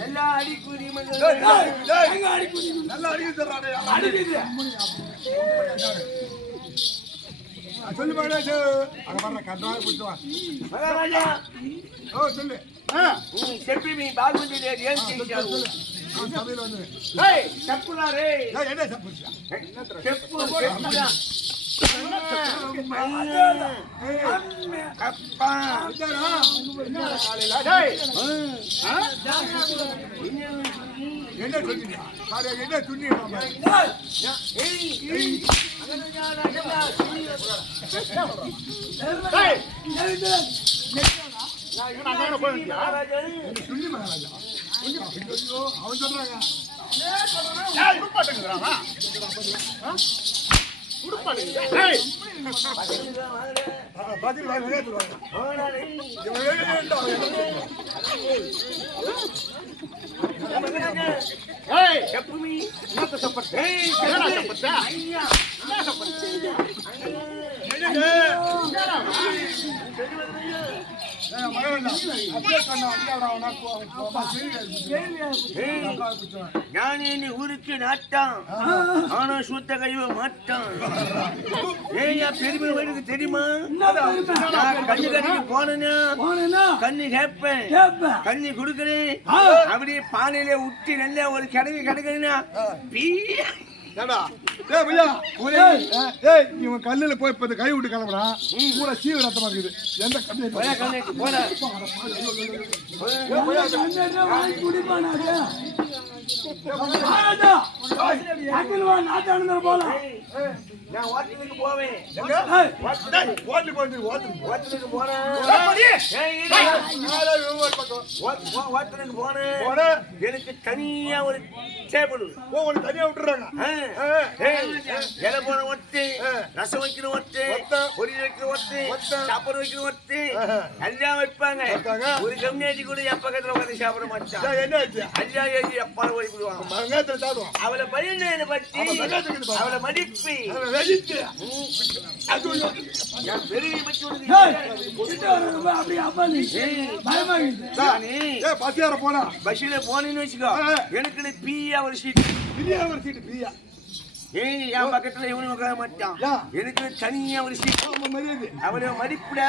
நல்லா அடிக்குடி நல்லா சொல்லு மகாராஜா. அங்க பாரு கண்டாக போட்டுவான் மகாராஜா. ஓ சொல்லு. செப்பி மீ பாகுண்டி ஏன் செய்யாரு? சபையில வந்து ஏய் செப்புடா ரே. ஏய் என்ன செப்புடா? செப்பு செப்புடா. அப்பா இதரா என்ன காலையில டேய் என்ன சொல்றீங்க? பாரு என்ன சொன்னீங்க? ஏய் சொல்லி மகாராஜா அவன் சொல்றாங்க பதில் ஞானி ஊருக்கு நாட்டான் ஆனா சூத்த கழிவு மாட்டான். ஏயா பெருமை வயலுக்கு தெரியுமா? நான் கண்ணு கடைக்கு போனேன்னா கண்ணு கேட்பேன், கண்ணி கொடுக்குறேன். அப்படியே பானையில விட்டு நல்ல ஒரு கிடவி கிடக்குதுன்னா இவன் கல்லுல போய் இப்ப கை விட்டு கிளம்புறான். பூரா சீவ ரத்தமா இருக்குது. எந்த நான் ஹோட்டலுக்கு போவேன். ஹோட்டலுக்கு போனேன். எனக்கு தனியா ஒரு டேபிள் தனியா விட்டுறாங்க. இலை போன ஒட்டு, ரசம் வைக்கிற ஒட்டு, பொரியல் வைக்கிற ஒட்டு, சாப்பாடு வைக்கிற ஒட்டு எல்லாம் வைப்பாங்க. ஒரு கம்யூனிட்டி கூட என் பக்கத்துல உட்காந்து சாப்பிட மாட்டான். அல்லா ஏஜி எப்பா ஓடி விடுவாங்க. அவளை பையனை பத்தி அவளை மதிப்பு பெரிய பசியார போனா பஸ்ல போனேன்னு வச்சுக்கோ, எனக்கு பியா ஒரு சீட்டு பிரியா என் பக்கத்துல இவனு உட்கார மாட்டான். எனக்கு தனியா ஒரு சீட். அவளை மதிப்புடா.